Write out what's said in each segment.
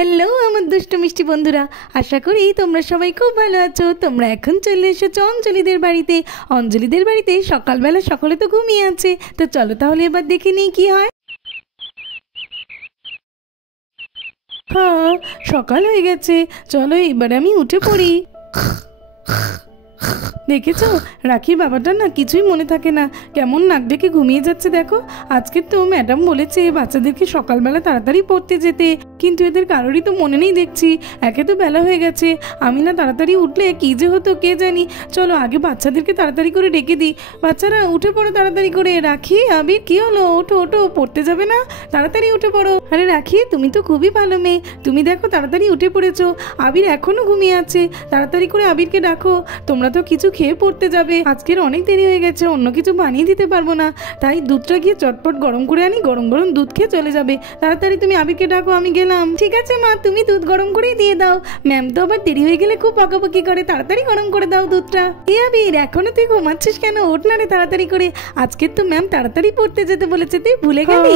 Hello আমার দুষ্ট মিষ্টি বন্ধুরা, আশা করি তোমরা সবাই খুব ভালো আছো। তোমরা এখন চলে এসেছো অঞ্জলিদের বাড়িতে। অঞ্জলিদের বাড়িতে সকালবেলা সকলে তো ঘুমিয়ে আছে, তো চলো তাহলে এবার দেখে নিই কি হয়। হ্যাঁ, সকাল হয়ে গেছে, চলো এবার আমি উঠে পড়ি। দেখেছো রাখির বাবাটা না কিছুই মনে থাকে না, কেমন নাক ডেকে ঘুমিয়ে যাচ্ছে দেখো। আজকে তো ম্যাডাম বলেছে বাচ্চাদেরকে সকালবেলা তাড়াতাড়ি পড়তে যেতে, কিন্তু এদের কারোরই তো মনে নেই দেখছি। একে তো বেলা হয়ে গেছে, আমি না তাড়াতাড়ি উঠলে কী যে হতো কে জানি। চলো আগে বাচ্চাদেরকে তাড়াতাড়ি করে ডেকে দিই। বাচ্চারা উঠে পড়ো তাড়াতাড়ি করে। রাখি, আবির কি হলো? ওঠো ওঠো, পড়তে যাবে না? তাড়াতাড়ি উঠে পড়ো। আরে রাখি, তুমি তো খুবই ভালো মেয়ে, তুমি দেখো তাড়াতাড়ি উঠে পড়েছো। আবির এখনো ঘুমিয়ে আছে, তাড়াতাড়ি করে আবিরকে ডাকো। তোমরা তো কিছু খেয়ে পড়তে যাবে, আজকের অনেক দেরি হয়ে গেছে, অন্য কিছু বানিয়ে দিতে পারবো না, তাই দুধটা গিয়ে চটপট গরম করে আনি, গরম গরম দুধ খেয়ে চলে যাবে। তাড়াতাড়ি তুমি আবিরকে ডাকো, আমি গেলাম। ঠিক আছে মা, তুমি দুধ গরম করেই দিয়ে দাও। ম্যাম তো আবার দেরি হয়ে গেলে খুব বকাবকি করে, তাড়াতাড়ি গরম করে দাও দুধটা। এ আবির, এখনো তুই ঘুমাচ্ছিস কেন? ওঠ না রে তাড়াতাড়ি করে, আজকের তো ম্যাম তাড়াতাড়ি পড়তে যেতে বলেছে, তুই ভুলে গেলি?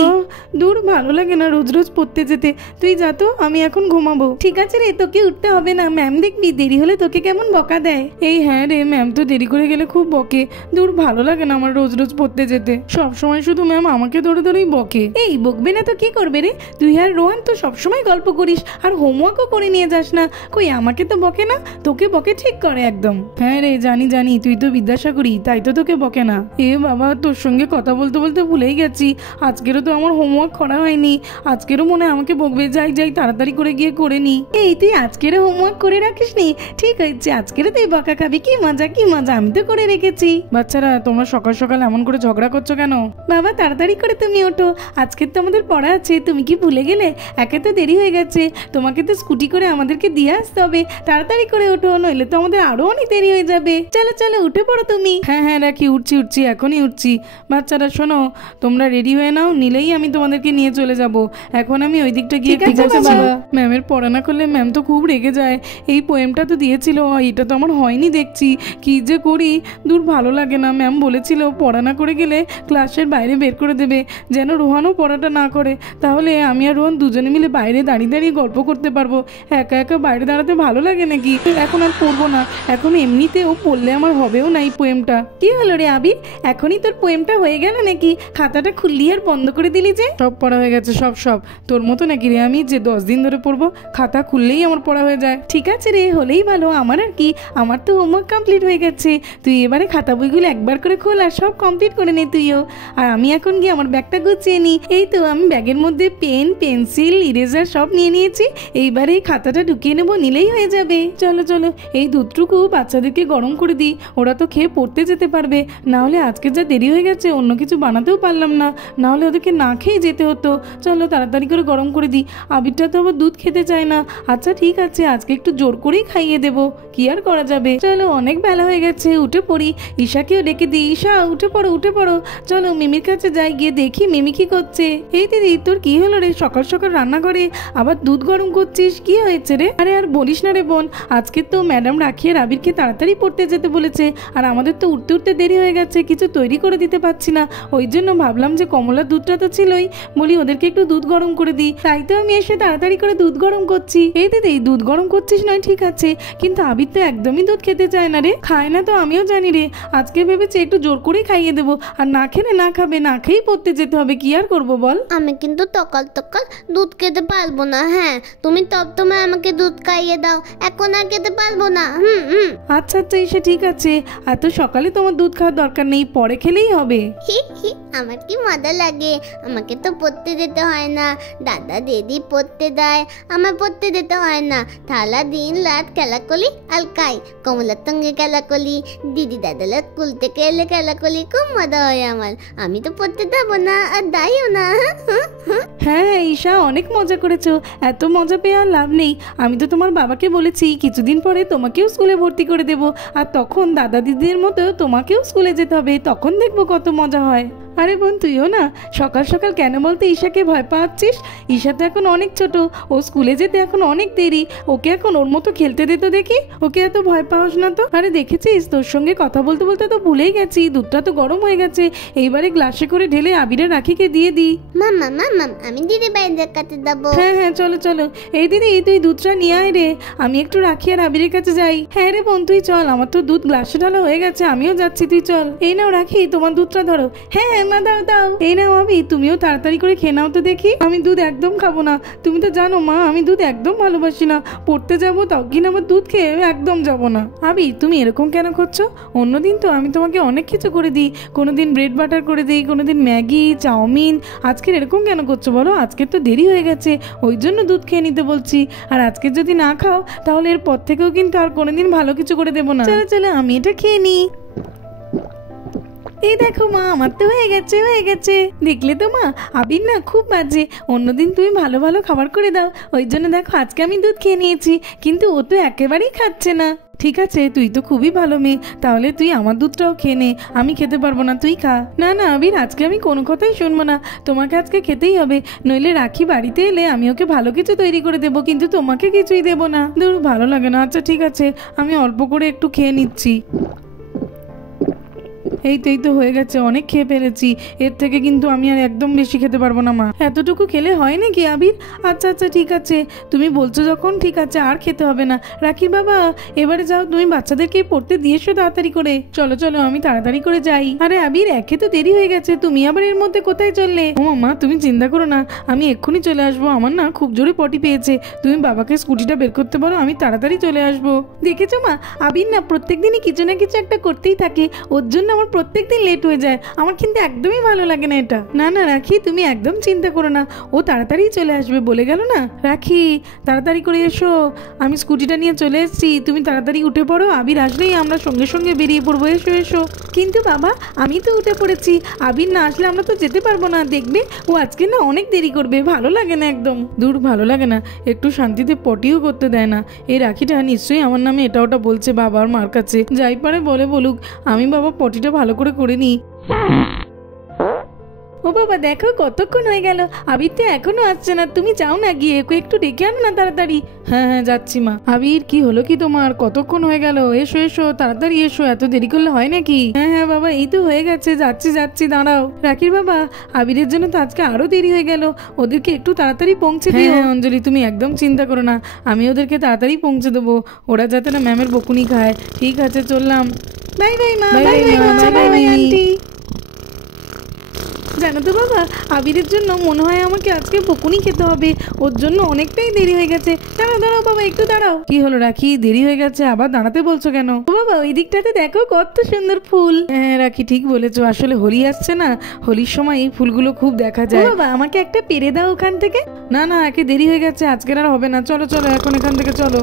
দূর, ভালো লাগে না রোজ রোজ পড়তে যেতে, তুই যা তো, আমি এখন ঘুমাবো। ঠিক আছে রে, তোকে উঠতে হবে না, ম্যাম দেখবি দেরি হলে তোকে কেমন বকা দেয়। এই হ্যাঁ রে, ম্যাম তো দেরি করে গেলে খুব বকে। দূর, ভালো লাগে না আমার রোজ রোজ পড়তে যেতে, সব সময় শুধু ম্যাম আমাকে ধরে ধরেই বকে। এই বকবে না তো কি করবে রে? তুই আর রোহান তো সবসময় গল্প করিস আর হোমওয়ার্কও করে নিয়ে যাস না, কই আমাকে তো বকে না, তোকে বকে ঠিক করে একদম। হ্যাঁ রে, জানি জানি, তুই তো বিদ্যাসাগরী, তাই তো তোকে বকে না। এ বাবা, তোর সঙ্গে কথা বলতে বলতে ভুলেই গেছি, আজকেরও তো আমার হোমওয়ার্ক করা হয়নি, আজকেরও মনে হয় আমাকে বকবে। যাই যাই, তাড়াতাড়ি করে গিয়ে করে নি। এই তুই আজকেরও হোমওয়ার্ক করে রাখিস নি? ঠিক হয়েছে, আজকেরও তুই বকা খাবি। কি মজা কি মজা, আমি তো করে রেখেছি। বাচ্চারা, তোমরা সকাল সকাল এমন করে ঝগড়া করছো কেন? বাবা তাড়াতাড়ি করে তুমি ওঠো, আজকের তো আমাদের পড়া আছে, তুমি কি ভুলে গেলে? একে তো দেরি হয়ে গেছে, তোমাকে তো স্কুটি করে আমাদেরকে দিয়ে আসতে হবে, তাড়াতাড়ি করে ওঠো, নইলে তো আমাদের আরো অনেক দেরি হয়ে যাবে। চলো চলো উঠে পড়ো তুমি। হ্যাঁ হ্যাঁ রাখি, উঠছি উঠছি, এখনই উঠছি। বাচ্চারা শোনো, তোমরা রেডি হয়ে নাও, নিলেই আমি তোমাদেরকে নিয়ে চলে যাব। এখন আমি ওই দিকটা গিয়ে। ঠিক আছে বাবা। ম্যামের পড়া না করলে ম্যাম তো খুব রেগে যায়। এই পোয়েমটা তো দিয়েছিল, এটা তো আমার হয়নি দেখছি, কি যে করি। দূর, ভালো লাগে না। ম্যাম বলেছিল পড়া না করে গেলে ক্লাসের বাইরে বের করে দেবে, যেন রোহানও পড়াটা না করে, তাহলে আমি আর রোহান দুজনে মিলে বাইরে দাঁড়িয়ে দাঁড়িয়ে গল্প করতে পারবো। একা একা বাইরে দাঁড়াতে ভালো লাগে নাকি? এখন আর পড়বো না, এখন এমনিতেও পড়লে আমার হবেও না এই পোয়েমটা। কি হলো রে আবির, এখনই তোর পোয়েমটা হয়ে গেল নাকি? খাতাটা খুললি আর বন্ধ করে দিলি যে? সব পড়া হয়ে গেছে, সব সব। তোর মতো নাকি রে আমি যে 10 দিন ধরে পড়বো, খাতা খুললেই আমার পড়া হয়ে যায়। ঠিক আছে রে, হলেই ভালো, আমার আর কি, আমার তো হোমওয়ার্ক কমপ্লিট হয়ে গেছে। তুই এবারে খাতা বইগুলো একবার করে খোল আর সব কমপ্লিট করে নে তুইও। আর আমি এখন গিয়ে আমার ব্যাগটা গুছিয়ে নিই। এই তো আমি ব্যাগের মধ্যে পেন, পেন্সিল, ইরেজার সব নিয়ে নিয়েছি, এইবারে এই খাতাটা ঢুকিয়ে নেবো, নিলেই হয়ে যাবে। চলো চলো, এই দুধটুকু বাচ্চাদেরকে গরম করে দিই, ওরা তো খেয়ে পড়তে যেতে পারবে। না হলে আজকে যা দেরি হয়ে গেছে, অন্য কিছু বানাতেও পারলাম না, না হলে ওদেরকে না খেয়ে যেতে হতো। চলো তাড়াতাড়ি করে গরম করে দিই। আবিরটা তো আবার দুধ খেতে চায় না। আচ্ছা ঠিক আছে, আজকে একটু জোর করেই খাইয়ে দেবো, কি আর করা যাবে। চলো অনেক বেলা হয়ে গেছে, উঠে পড়ি। ঈশাকেও ডেকে দিই, ঈশা উঠে পড়ো উঠে পড়ো। চলো মিমির কাছে যাই, গিয়ে দেখি মিমি কি করছে। এই দিদি, তোর কি হলো রে? সকাল সকাল রান্নাঘরে আবার দুধ গরম করছিস, কি হয়েছে রে? আরে আর বলিস না রে বোন, আজকে তো ম্যাডাম রাখি আর আবিরকে তাড়াতাড়ি পড়তে যেতে বলেছে, আর আমাদের তো উঠতে উঠতে দেরি হয়ে গেছে, কিছু তৈরি করে দিতে পারছি না। ওই জন্য ভাবলাম যে কমলার দুধটা তো ছিলই, বলি ওদেরকে একটু দুধ গরম করে দিই, তাই তো আমি এসে তাড়াতাড়ি করে দুধ গরম করছি। এই দিদি, দুধ গরম করছিস নয় ঠিক আছে, কিন্তু আবির তো একদমই দুধ খেতে চায় না রে। খায় না তো আমিও জানি রে, আজকে ভেবেছে একটু জোর করেই খাইয়ে দেবো, আর না খেলে না খাবে, না খেয়েই পড়তে যেতে হবে, কি আর করবো বল। আমি কিন্তু তকাল তকাল দুধ খেতে পারবো না। হ্যাঁ, তুমি তোমায় আমাকে দুধ খাইয়ে দাও, এখন আর খেতে পারবো না। আচ্ছা আচ্ছা এসে ঠিক আছে, এত সকালে তোমার দুধ খাওয়ার দরকার নেই, পরে খেলেই হবে। আমার কি মজা লাগে, আমাকে তো পড়তে যেতে হয় না, দাদা দিদি পড়তে দেয়, আমার পড়তে যেতে হয় না। থালা দিন রাত খেলা করি আর খাই, কমলার সঙ্গে খেলা করি, দিদি দাদারা স্কুল থেকে এলে খেলা করি, খুব মজা হয় আমার। আমি তো পড়তে যাবো না আর দাইও না। হ্যাঁ ঈশা, অনেক মজা করেছো, এত মজা পেয়ে আর লাভ নেই। আমি তো তোমার বাবাকে বলেছি কিছুদিন পরে তোমাকেও স্কুলে ভর্তি করে দেবো, আর তখন দাদা দিদির মতো তোমাকেও স্কুলে যেতে হবে, তখন দেখবো কত মজা হয়। আরে বোন, তুইও না সকাল সকাল কেন বলতে ঈশাকে ভয় পাচ্ছিস? ঈশা তো এখন অনেক ছোট, ও স্কুলে যেতে এখন অনেক দেরি, ওকে এখন ওর মতো খেলতে দে তো দেখি, ওকে এত ভয় পাওস না তো। আরে দেখেছিস, তোর সঙ্গে কথা বলতে বলতে তো ভুলেই গেছি, দুধটা তো গরম হয়ে গেছে, এইবারে গ্লাসে করে ঢেলে আবিরের রাখিকে দিয়ে দিই। মাম্মা মাম্মা আমি দিদি বাইরের কাছে যাবো। হ্যাঁ হ্যাঁ, চলো চলো। এই দিদি, তুই দুধটা নিয়ে আয় রে, আমি একটু রাখি আর আবিরের কাছে যাই। হ্যাঁ রে বোন, তুই চল, আমার তো দুধ গ্লাসে ঢালা হয়ে গেছে, আমিও যাচ্ছি, তুই চল। এই নাও রাখি, তোমার দুধটা ধরো। হ্যাঁ হ্যাঁ মা, দাও দাও। এই নাও আবি, তুমিও তাড়াতাড়ি করে খেয়ে নাও তো দেখি। আমি দুধ একদম খাবো না, তুমি তো জানো মা, আমি দুধ একদম ভালোবাসি না, পড়তে যাবো তাও কিনা আমার দুধ খেয়ে একদম যাবো না। আবি, তুমি এরকম কেন করছো? অন্যদিন তো আমি তোমাকে অনেক কিছু করে দিই, কোনোদিন ব্রেড বাটার করে দিই, কোনোদিন ম্যাগি, চাউমিন, আজকের এরকম কেন করছো বলো? আজকের তো দেরি হয়ে গেছে, ওই জন্য দুধ খেয়ে নিতে বলছি। আর আজকে যদি না খাও তাহলে এর পর থেকেও কিন্তু আর কোনোদিন ভালো কিছু করে দেবো না। চলো চলো, আমি এটা খেয়ে নিই। এই দেখো মা, আমার তো হয়ে গেছে হয়ে গেছে। দেখলে তো মা, আবির না খুব বাজে, অন্যদিন তুমি ভালো ভালো খাবার করে দাও, ওই জন্য দেখো আজকে আমি দুধ খেয়ে নিয়েছি, কিন্তু ও তো একেবারেই খাচ্ছে না। ঠিক আছে, তুই তো খুবই ভালো মেয়ে, তাহলে তুই আমার দুধটাও খেয়ে নে, আমি খেতে পারবো না, তুই খা। না না আবির, আজকে আমি কোনো কথাই শুনবো না, তোমাকে আজকে খেতেই হবে, নইলে রাখি বাড়িতে এলে আমি ওকে ভালো কিছু তৈরি করে দেবো, কিন্তু তোমাকে কিছুই দেবো না। দূর, ভালো লাগে না। আচ্ছা ঠিক আছে, আমি অল্প করে একটু খেয়ে নিচ্ছি। এই তো হয়ে গেছে, অনেক খেয়ে ফেলেছি, এর থেকে কিন্তু আমি আর একদম বেশি খেতে পারবো না মা। এতটুকু খেলে হয় নাকি আবির? আচ্ছা আচ্ছা ঠিক আছে, তুমি বলছো যখন, ঠিক আছে, আর খেতে হবে না। রাখির বাবা, এবারে যাও, তুমি বাচ্চাদেরকে পড়তে দিয়ে এসো তাড়াতাড়ি করে। চলো চলো, আমি তাড়াতাড়ি করে যাই। আরে আবির, একে তো দেরি হয়ে গেছে, তুমি আবার এর মধ্যে কোথায় চললে? ও মা, তুমি চিন্তা করো না, আমি এক্ষুনি চলে আসবো, আমার না খুব জোরে পটি পেয়েছে, তুমি বাবাকে স্কুটিটা বের করতে পারো, আমি তাড়াতাড়ি চলে আসবো। দেখেছো মা, আবির না প্রত্যেকদিনই কিছু না কিছু একটা করতেই থাকে, ওর জন্য আমার প্রত্যেকদিন লেট হয়ে যায়, আমার কিন্তু একদমই ভালো লাগে না এটা। না না রাখি, তুমি একদম চিন্তা করো না, ও তাড়াতাড়ি চলে আসবে, বলে গেল না। রাখি, তাড়াতাড়ি করে এসো, আমি স্কুটিটা নিয়ে চলে এসেছি, তুমি তাড়াতাড়ি উঠে পড়ো, আবির আসলেই আমরা সঙ্গে সঙ্গে বেরিয়ে পড়বো। এসো এসো। কিন্তু বাবা, আমি তো উঠে পড়েছি, আবির না আসলে আমরা তো যেতে পারবো না, দেখবে ও আজকে না অনেক দেরি করবে, ভালো লাগে না একদম। দূর, ভালো লাগে না, একটু শান্তিতে পটিও করতে দেয় না। এই রাখিটা নিশ্চয়ই আমার নামে এটা ওটা বলছে বাবার মার কাছে, যাই পারে বলে বলুক, আমি বাবা পটিটা ভালো করে নিই। ও বাবা, দেখো কতক্ষণ হয়ে গেল, আবির তো এখনো আসছে না, তুমি যাও না, গিয়ে ওকে একটু ডেকে আনো না তাড়াতাড়ি। হ্যাঁ হ্যাঁ যাচ্ছি মা। আবির, কি হলো কি তোমার? কতক্ষণ হয়ে গেল, এসো এসো তাড়াতাড়ি এসো, এত দেরি করলে হয় নাকি? হ্যাঁ হ্যাঁ বাবা, এই তো হয়ে গেছে, যাচ্ছি যাচ্ছি, দাঁড়াও। রাখির বাবা, আবিরের জন্য তো আজকে আরো দেরি হয়ে গেল, ওদেরকে একটু তাড়াতাড়ি পৌঁছে দিও। হ্যাঁ অঞ্জলি, তুমি একদম চিন্তা করো না, আমি ওদেরকে তাড়াতাড়ি পৌঁছে দেবো, ওরা যাতে না ম্যামের বকুনি খায়। ঠিক আছে, চললাম। বাই বাই মা, বাই বাই বাই আন্টি। জানো তো বাবা, আবিরের জন্য মনে হয় আমাকে আজকে বকুনি খেতে হবে, ওর জন্য অনেকটাই দেরি হয়ে গেছে। দাঁড়াও দাঁড়াও বাবা, একটু দাঁড়াও। কি হলো রাখি, দেরি হয়ে গেছে, আবার দাঁড়াতে বলছো কেন? ও বাবা, ওই দিকটাতে দেখো কত সুন্দর ফুল। হ্যাঁ রাখি, ঠিক বলেছো, আসলে হোলি আসছে না, হোলির সময় এই ফুলগুলো খুব দেখা যায়। বাবা, আমাকে একটা পেরে দাও ওখান থেকে। না না, একে দেরি হয়ে গেছে, আজকের আর হবে না, চলো চলো এখন এখান থেকে চলো।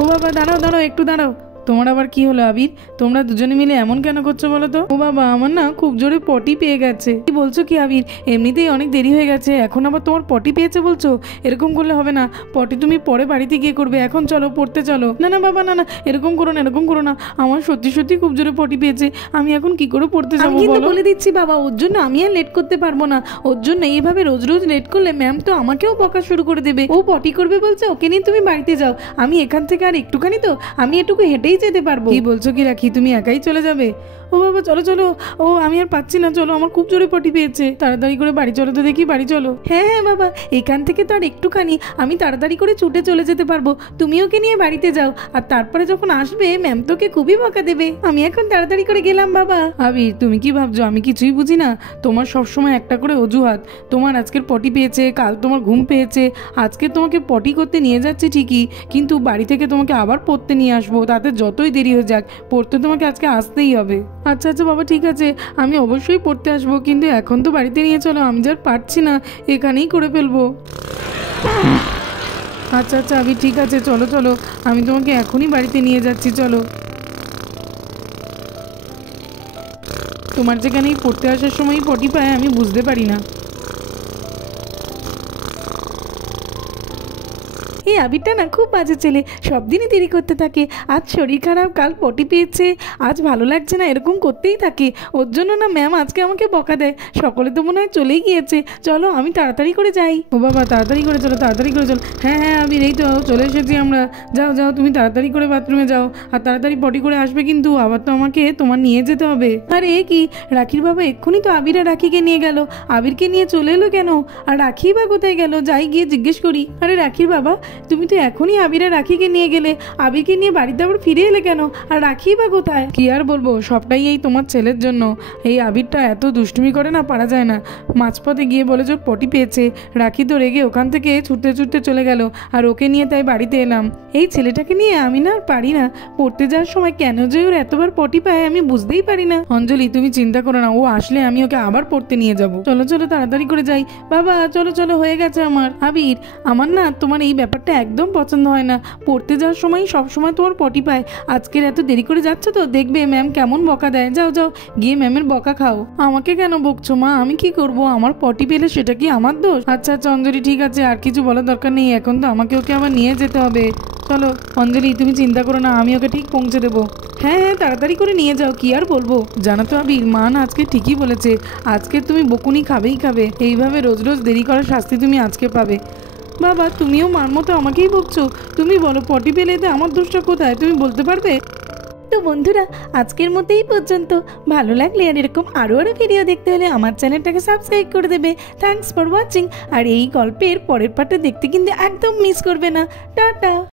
ও বাবা, দাঁড়াও দাঁড়াও, একটু দাঁড়াও। তোমার আবার কি হলো আবির, তোমরা দুজনে মিলে এমন কেন করছো বলো তো? ও বাবা, আমার না খুব জোরে পটি পেয়ে গেছে। কি বলছো কি আবির, এমনিতেই অনেক দেরি হয়ে গেছে, এখন আবার তোমার পটি পেয়েছে বলছো? এরকম করলে হবে না, পটি তুমি পরে বাড়িতে গিয়ে করবে, এখন চলো পড়তে চলো। না না বাবা, না না, এরকম করো না, এরকম করো না, আমার সত্যি সত্যি খুব জোরে পটি পেয়েছে, আমি এখন কি করে পড়তে যাবো বলো? বলে দিচ্ছি বাবা, ওর জন্য আমি আর লেট করতে পারবো না, ওর জন্য এইভাবে রোজ রোজ লেট করলে ম্যাম তো আমাকেও বকা শুরু করে দেবে। ও পটি করবে বলছে, ওকে নিয়ে তুমি বাড়িতে যাও, আমি এখান থেকে আর একটুখানি তো, আমি এটুকু হেঁটেই যেতে পারবো। কি বলছো কি রাখি, তুমি একাই চলে যাবে? ও বাবা, চলো চলো, ও আমি আর পাচ্ছি না, চলো, আমার খুব জোরে পটি পেয়েছে, তাড়াতাড়ি করে বাড়ি চলো তো দেখি, বাড়ি চলো। হ্যাঁ হ্যাঁ বাবা, এখান থেকে তো আর একটুখানি, আমি তাড়াতাড়ি করে ছুটে চলে যেতে পারবো, তুমি ওকে নিয়ে বাড়িতে যাও, আর তারপরে যখন আসবে ম্যাম তোকে খুবই বকা দেবে। আমি এখন তাড়াতাড়ি করে গেলাম বাবা। আবির, তুমি কি ভাবছো আমি কিছুই বুঝি না? তোমার সবসময় একটা করে অজুহাত, তোমার আজকের পটি পেয়েছে, কাল তোমার ঘুম পেয়েছে, আজকে তোমাকে পটি করতে নিয়ে যাচ্ছে ঠিকই, কিন্তু বাড়ি থেকে তোমাকে আবার পড়তে নিয়ে আসবো, তাতে যতই দেরি হয়ে যাক, পড়তে তোমাকে আজকে আসতেই হবে। আচ্ছা আচ্ছা বাবা, ঠিক আছে, আমি অবশ্যই পড়তে আসবো, কিন্তু এখন তো বাড়িতে নিয়ে চলো, আমি যার পারছি না, এখানেই করে ফেলবো। আচ্ছা আচ্ছা আবি, ঠিক আছে, চলো চলো, আমি তোমাকে এখনই বাড়িতে নিয়ে যাচ্ছি, চলো। তোমার যেখানেই পড়তে আসার সময়ই পটি পায়, আমি বুঝতে পারি না। এই আবিরটা না খুব বাজে ছেলে, সব দিনই দেরি করতে থাকে। আজ শরীর খারাপ, কাল পটি পেয়েছে, আজ ভালো লাগছে না, এরকম করতেই থাকে। ওর জন্য না ম্যাম আজকে আমাকে বকা দেয়। সকলে তো মনে হয় চলেই গিয়েছে, চলো আমি তাড়াতাড়ি করে যাই। ও বাবা, তাড়াতাড়ি করে চলো, তাড়াতাড়ি করে চলো। হ্যাঁ হ্যাঁ আবির, এই তো চলে এসেছি আমরা। যাও যাও, তুমি তাড়াতাড়ি করে বাথরুমে যাও, আর তাড়াতাড়ি পটি করে আসবে কিন্তু, আবার তো আমাকে তোমার নিয়ে যেতে হবে। আরে এ কি, রাখির বাবা এক্ষুনি তো আবির আর রাখিকে নিয়ে গেল, আবিরকে নিয়ে চলে এলো কেন? আর রাখি বা কোথায় গেল? যাই গিয়ে জিজ্ঞেস করি। আরে রাখির বাবা, তুমি তো এখনই আবির আর রাখিকে নিয়ে গেলে, আবিরকে নিয়ে বাড়িতে আবার ফিরে এলে কেন? আর রাখি বা কোথায়? কি আর বলবো, সবটাই এই তোমার ছেলের জন্য। এই আবিরটা এত দুষ্টুমি করে না, পারা যায় না। মাঝপথে গিয়ে বলে যে ওর পটি পেয়েছে, রাখি তো রেগে ওখান থেকে ছুটতে ছুটতে চলে গেল, আর ওকে নিয়ে তাই বাড়িতে এলাম। এই ছেলেটাকে নিয়ে আমি না আর পারি না। পড়তে যাওয়ার সময় কেন যে ওর এতবার পটি পায় আমি বুঝতেই পারি না। অঞ্জলি তুমি চিন্তা করো না, ও আসলে আমি ওকে আবার পড়তে নিয়ে যাব। চলো চলো তাড়াতাড়ি করে যাই। বাবা চলো চলো, হয়ে গেছে আমার। আবির, আমার না তোমার এই ব্যাপারটা একদম পছন্দ হয় না। পড়তে যাওয়ার সময় সবসময় তোমার পটি পায়, আজকের এত দেরি করে যাচ্ছ তো, দেখবে ম্যাম কেমন বকা দেয়। যাও যাও, গিয়ে ম্যামের বকা খাও। আমাকে কেন বকছো মা? আমি কি করব? আমার পটি পেলে সেটা কি আমার দোষ? আচ্ছা আচ্ছা অঞ্জলি, ঠিক আছে, আর কিছু বলার দরকার নেই, এখন তো আমাকে ওকে আবার নিয়ে যেতে হবে। চলো অঞ্জলি, তুমি চিন্তা করো না, আমি ওকে ঠিক পৌঁছে দেবো। হ্যাঁ হ্যাঁ, তাড়াতাড়ি করে নিয়ে যাও। কি আর বলবো, জানো তো আবির, মা না আজকে ঠিকই বলেছে, আজকে তুমি বকুনি খাবেই খাবে। এইভাবে রোজ রোজ দেরি করার শাস্তি তুমি আজকে পাবে। বাবা, তুমিও মার মতো আমাকেই বকছো। তুমি বলো, পটি পেলে এতে আমার দোষটা কোথায়, তুমি বলতে পারবে? তো বন্ধুরা, আজকের মতো এই পর্যন্ত। ভালো লাগলে আর এরকম আরও ভিডিও দেখতে হলে আমার চ্যানেলটাকে সাবস্ক্রাইব করে দেবে। Thanks for watching. আর এই গল্পের পরের পার্টটা দেখতে কিন্তু একদম মিস করবে না। টাটা।